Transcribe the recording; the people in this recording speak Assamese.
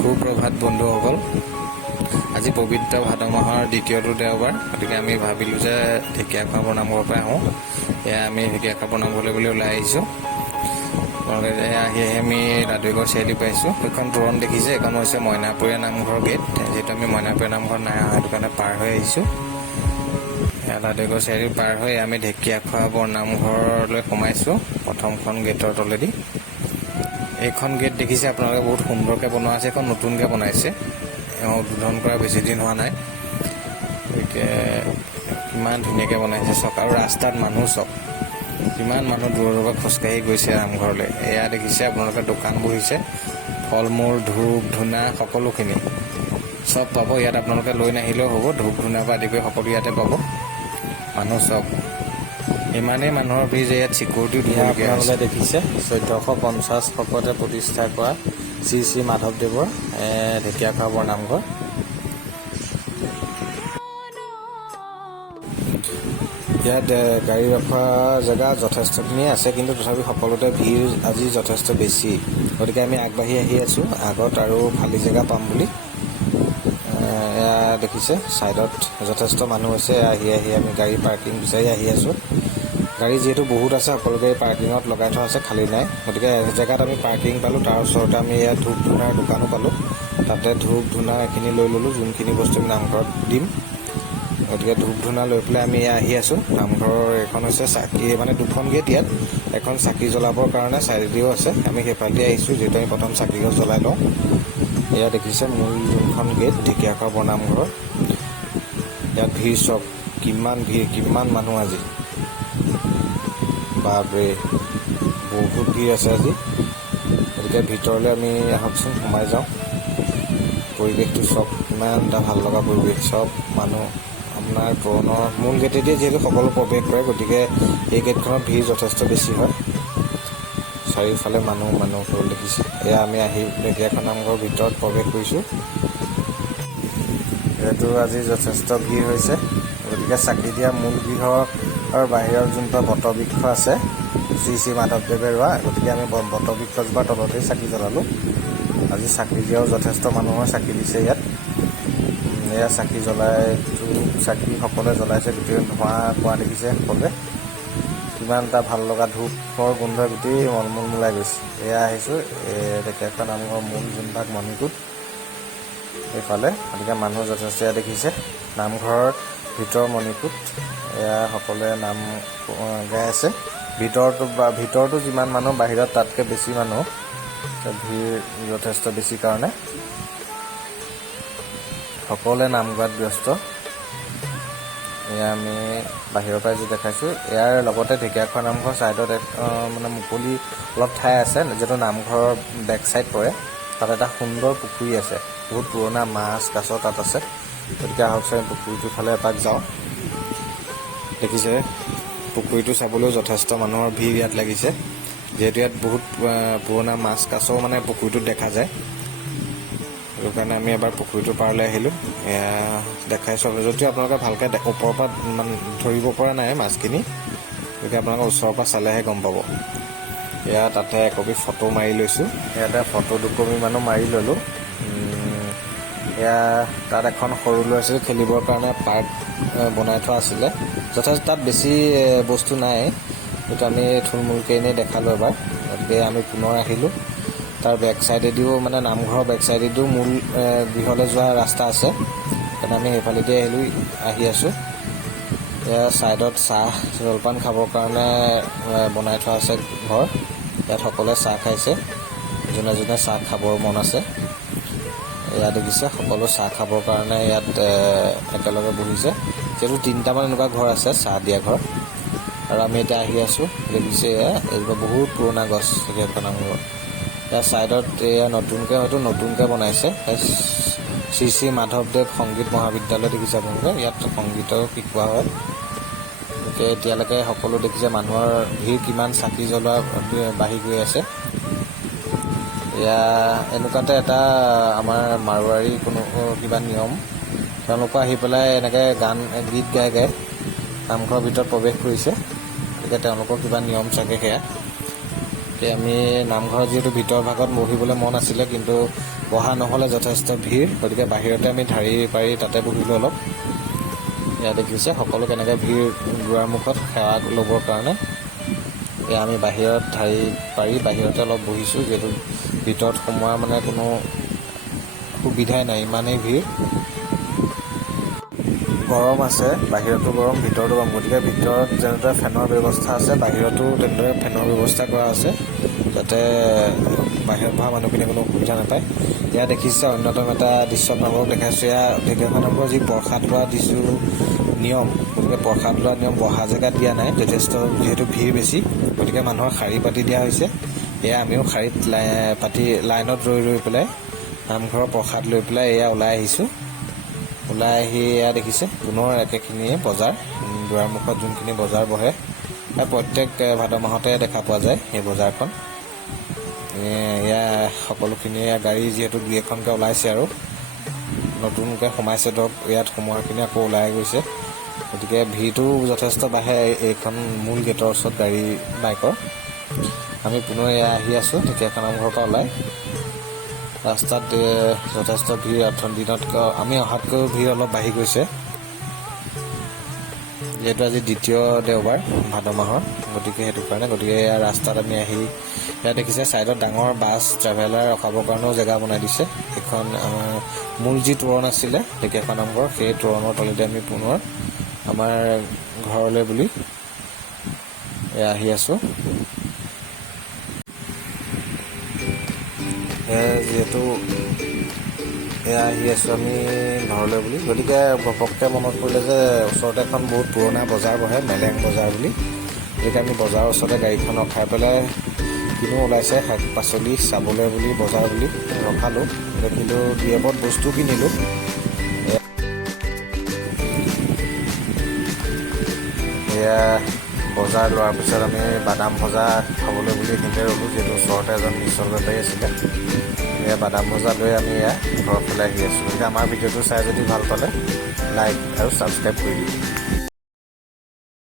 সুপ্ৰভাত বন্ধুসকল। আজি পবিত্ৰ ভাদ মাহৰ দ্বিতীয়টো দেওবাৰ, গতিকে আমি ভাবিলোঁ যে ঢেকীয়াখোৱা নামঘৰৰ পৰা আহোঁ। এয়া আমি ঢেকীয়াখোৱা নামঘৰলৈ বুলি ওলাই আহিছোঁ। আহি আমি লাডুগড় চাৰিআলি পাইছোঁ। সেইখন তোৰণ দেখিছে, এইখন হৈছে মইনাপুৰীয়া নামঘৰ গেট। যিহেতু আমি মইনাপুৰীয়া নামঘৰ নাই অহা, সেইটো কাৰণে পাৰ হৈ আহিছোঁ। লাডুগড় চাৰিআলি পাৰ হৈ আমি ঢেকীয়াখোৱা বৰনামঘৰলৈ সোমাইছোঁ, প্ৰথমখন গেটৰ তলেদি। এইখন গেট দেখিছে আপোনালোকে, বহুত সুন্দৰকৈ বনোৱা আছে। এইখন নতুনকৈ বনাইছে, উদ্বোধন কৰা বেছি দিন হোৱা নাই। গতিকে কিমান ধুনীয়াকৈ বনাইছে চক, আৰু ৰাস্তাত মানুহ চক, কিমান মানুহ দূৰৰ পৰা খোজকাঢ়ি গৈছে নামঘৰলৈ। এয়া দেখিছে আপোনালোকে, দোকান বহিছে, ফল মূল, ধূপ ধূনা সকলোখিনি চব পাব ইয়াত। আপোনালোকে লৈ নাহিলেও হ'ব, ধূপ ধূনাৰ পৰা আদি কৰি সকলো ইয়াতে পাব। মানুহ চক, ইমানেই মানুহৰ ভিৰ যে ইয়াত চিকিউৰিটিও দিবলগীয়া হৈছে। দেখিছে 1450 শকতে প্ৰতিষ্ঠা কৰা শ্ৰী শ্ৰী মাধৱদেৱৰ ঢেকীয়াখোৱা বৰনামঘৰ। ইয়াত গাড়ী ৰখোৱা জেগা যথেষ্টখিনি আছে, কিন্তু তথাপি সকলোতে ভিৰ আজি যথেষ্ট বেছি। গতিকে আমি আগবাঢ়ি আহি আছোঁ আগত, আৰু খালী জেগা পাম বুলি। এয়া দেখিছে ছাইডত যথেষ্ট মানুহ আছে। আহি আমি গাড়ী পাৰ্কিং বিচাৰি আহি আছোঁ। গাড়ী যিহেতু বহুত আছে, সকলো গাড়ী পাৰ্কিঙত লগাই থোৱা আছে, খালী নাই। গতিকে জেগাত আমি পাৰ্কিং পালোঁ। তাৰ ওচৰতে আমি ইয়াত ধূপ ধূনাৰ দোকানো পালোঁ। তাতে ধূপ ধূনা এইখিনি লৈ ল'লোঁ, যোনখিনি বস্তু আমি নামঘৰত দিম। গতিকে ধূপ ধূনা লৈ পেলাই আমি আহি আছোঁ। নামঘৰৰ এখন হৈছে চাকি, মানে দুখন গেট ইয়াত। এখন চাকি জ্বলাবৰ কাৰণে চাইডেদিও আছে, আমি সেইফালেদি আহিছোঁ, যিহেতু আমি প্ৰথম চাকি গছ জ্বলাই লওঁ। এয়া দেখিছে মূল যোনখন গেট ঢেকীয়াখোৱা বৰনামঘৰৰ। ইয়াত ভিৰ চব, কিমান ভিৰ, কিমান মানুহ আজি, বাপৰে বহুত ভিৰ আছে আজি। গতিকে ভিতৰলৈ আমি আহকচোন, সোমাই যাওঁ। পৰিৱেশটো চব, কিমান এটা ভাল লগা পৰিৱেশ, চব মানুহ। আপোনাৰ পুৰণৰ মূল গেটেদিয়ে যিহেতু সকলো প্ৰৱেশ কৰে, গতিকে এই গেটখনত ভিৰ যথেষ্ট বেছি হয়। চাৰিওফালে মানুহ দেখিছে। এয়া আমি আহি ঢেকীয়াখোৱা নামঘৰৰ ভিতৰত প্ৰৱেশ কৰিছোঁ। যিহেতু আজি যথেষ্ট ভিৰ হৈছে, গতিকে চাকি দিয়া মূল গৃহৰ বাহিৰৰ যোনটো বটবৃক্ষ আছে শ্ৰী শ্ৰী মাধৱদেৱে ৰোৱা, গতিকে আমি বটবৃক্ষজোপাৰ তলতেই চাকি জ্বলালোঁ। আজি চাকি দিয়াও যথেষ্ট মানুহৰ চাকি দিছে ইয়াত। এয়া চাকি জ্বলাই, চাকি সকলোৱে জ্বলাইছে, গোটেই ধোঁৱা কোৱা দেখিছে সকলোৱে। কিমান এটা ভাল লগা ধূপৰ গোন্ধই গোটেই মলমল ওলাই গৈছে। এয়া আহিছোঁ ঢেকীয়াখোৱা নামঘৰৰ মূল যোনভাগ মণিকূট এইফালে। গতিকে মানুহ যথেষ্ট ইয়াত দেখিছে। নামঘৰৰ ভিতৰৰ মণিকূট, এয়া সকলোৱে নাম গাই আছে। ভিতৰতো যিমান মানুহ, বাহিৰত তাতকৈ বেছি মানুহ, ভিৰ যথেষ্ট বেছি কাৰণে সকলোৱে নাম গোৱাত ব্যস্ত। এয়া আমি বাহিৰৰ পৰাই যি দেখাইছোঁ, ইয়াৰ লগতে ঢেকীয়াখোৱা নামঘৰ ছাইডত মানে মুকলি অলপ ঠাই আছে, যিহেতু নামঘৰৰ বেক ছাইড পৰে। তাত এটা সুন্দৰ পুখুৰী আছে, বহুত পুৰণা মাছ কাছ তাত আছে। গতিকে আহকচোন পুখুৰীটোৰ ফালে এপাক যাওঁ। দেখিছে পুখুৰীটো চাবলৈও যথেষ্ট মানুহৰ ভিৰ ইয়াত লাগিছে, যিহেতু ইয়াত বহুত পুৰণা মাছ কাছও মানে পুখুৰীটোত দেখা যায়। সেইটো কাৰণে আমি এবাৰ পুখুৰীটোৰ পাৰলৈ আহিলোঁ। এয়া দেখাইছোঁ, যদিও আপোনালোকে ভালকৈ ওপৰৰ পৰা মানে ধৰিব পৰা নাই মাছখিনি, গতিকে আপোনালোকে ওচৰৰ পৰা চালেহে গম পাব। এয়া তাতে একপি ফটো মাৰি লৈছোঁ। ইয়াতে ফটো দুকপি মানো মাৰি ল'লোঁ। এয়া তাত এখন সৰু ল'ৰা ছোৱালী খেলিবৰ কাৰণে পাৰ্ক বনাই থোৱা আছিলে। যথেষ্ট তাত বেছি বস্তু নাই, কিন্তু আমি থুলমূলকৈ এনেই দেখালোঁ এবাৰ। গতিকে আমি পুনৰ আহিলোঁ। তাৰ বেক চাইডেদিও, মানে নামঘৰৰ বেক চাইডেদিও মূল গৃহলৈ যোৱা ৰাস্তা আছে, সেইকাৰণে আমি সেইফালেদি আহি আছোঁ। এয়া ছাইডত চাহ জলপান খাবৰ কাৰণে বনাই থোৱা আছে ঘৰ। ইয়াত সকলোৱে চাহ খাইছে, যোনে যোনে চাহ খাবৰ মন আছে। এয়া দেখিছে সকলো চাহ খাবৰ কাৰণে ইয়াত একেলগে বহিছে। যিহেতু 3টামান এনেকুৱা ঘৰ আছে চাহ দিয়া ঘৰ। আৰু আমি এতিয়া আহি আছোঁ। দেখিছে এইজোপা বহুত পুৰণা গছ ঢেকীয়াখোৱা নামঘৰ। ইয়াৰ ছাইডত এয়া নতুনকৈ বনাইছে শ্ৰী শ্ৰী মাধৱদেৱ সংগীত মহাবিদ্যালয়। দেখিছে আপোনালোকে, ইয়াত সংগীতো শিকোৱা হয়। গতিকে এতিয়ালৈকে সকলো দেখিছে, মানুহৰ ভিৰ কিমান, চাকি জ্বলোৱা বাঢ়ি গৈ আছে। এয়া এনেকুৱাতে এটা আমাৰ মাৰোৱাৰী কোনো কিবা নিয়ম, তেওঁলোকো আহি পেলাই এনেকৈ গীত গাই নামঘৰৰ ভিতৰত প্ৰৱেশ কৰিছে। গতিকে তেওঁলোকৰ কিবা নিয়ম চাগে সেয়া। আমি নামঘৰত যিহেতু ভিতৰ ভাগত বহিবলৈ মন আছিলে, কিন্তু বহা নহ'লে যথেষ্ট ভিৰ, গতিকে বাহিৰতে আমি ঢাৰি পাৰি তাতে বহিলোঁ অলপ। ইয়াত দেখিছে সকলো কেনেকৈ ভিৰ দুৱাৰমুখত সেৱা ল'বৰ কাৰণে। এয়া আমি বাহিৰত ঢাৰি পাৰি বাহিৰতে অলপ বহিছোঁ, যিহেতু ভিতৰত সোমোৱাৰ মানে কোনো সুবিধাই নাই, ইমানেই ভিৰ। গৰম আছে, বাহিৰতো গৰম ভিতৰতো গৰম, গতিকে ভিতৰত যেনেদৰে ফেনৰ ব্যৱস্থা আছে বাহিৰতো তেনেদৰে ফেনৰ ব্যৱস্থা কৰা আছে, যাতে বাহিৰত বহা মানুহখিনিয়ে কোনো অসুবিধা নাপায়। এয়া দেখিছে অন্যতম এটা দৃশ্য আপোনালোকক দেখাইছোঁ। এয়া ঢেকীয়াখোৱা নামঘৰৰ যি প্ৰসাদ লোৱা নিয়ম, গতিকে প্ৰসাদ লোৱা নিয়ম বহা জেগাত দিয়া নাই, যথেষ্ট যিহেতু ভিৰ বেছি, গতিকে মানুহৰ শাৰী পাতি দিয়া হৈছে। এয়া আমিও শাৰীত পাতি লাইনত ৰৈ পেলাই নামঘৰৰ প্ৰসাদ লৈ পেলাই এয়া ওলাই আহিছোঁ। ওলাই আহি এয়া দেখিছে পুনৰ একেখিনিয়ে বজাৰ, দুৱাৰমুখত যোনখিনি বজাৰ বহে প্ৰত্যেক ভাদ মাহতে দেখা পোৱা যায় এই বজাৰখন। এয়া সকলোখিনি গাড়ী যিহেতু দুই এখনকৈ ওলাইছে আৰু নতুনকৈ সোমাইছে ধৰক, ইয়াত সোমোৱাখিনি আকৌ ওলাই গৈছে, গতিকে ভিৰটো যথেষ্ট বাঢ়ে এইখন মূল গেটৰ ওচৰত গাড়ী বাইকৰ। আমি পুনৰ এয়া আহি আছোঁ ঢেকীয়াখোৱা নামঘৰৰ পৰা ওলাই। ৰাস্তাত যথেষ্ট ভিৰ, দিনতকৈ আমি অহাতকৈও ভিৰ অলপ বাঢ়ি গৈছে, যিহেতু আজি দ্বিতীয় দেওবাৰ ভাদ মাহৰ, গতিকে সেইটো কাৰণে। গতিকে এয়া ৰাস্তাত আমি আহি এয়া দেখিছে ছাইডত ডাঙৰ বাছ ট্ৰেভেলাৰ ৰখাবৰ কাৰণেও জেগা বনাই দিছে। এখন মূল যি তোৰণ আছিলে ঢেকীয়াখোৱা নামঘৰ, সেই তোৰণৰ তলতে আমি পুনৰ আমাৰ ঘৰলৈ বুলি এয়া আহি আছোঁ। যিহেতু এয়া আহি আছোঁ আমি ঘৰলৈ বুলি, গতিকে ঘপককৈ মনত পৰিলে যে ওচৰতে এখন বহুত পুৰণা বজাৰ বহে, মেলেং বজাৰ বুলি, গতিকে আমি বজাৰৰ ওচৰতে গাড়ীখন ৰখাই পেলাই কিনো ওলাইছে শাক পাচলি চাবলৈ বুলি বজাৰ বুলি ৰখালোঁ। দেখিলোঁ দুই এপদ বস্তু কিনিলোঁ। এয়া বজাৰ লোৱাৰ পিছত আমি বাদাম ভজা খাবলৈ বুলি এইখিনিতে ৰ'লোঁ, যিহেতু ওচৰতে এজন নিশ্চল বেপাৰী আছিলে। এয়া বাদাম ভজা লৈ আমি এয়া ঘৰৰ ফালে আহি আছোঁ। গতিকে আমাৰ ভিডিঅ'টো চাই যদি ভাল পালে লাইক আৰু ছাবস্ক্ৰাইব কৰি দিব।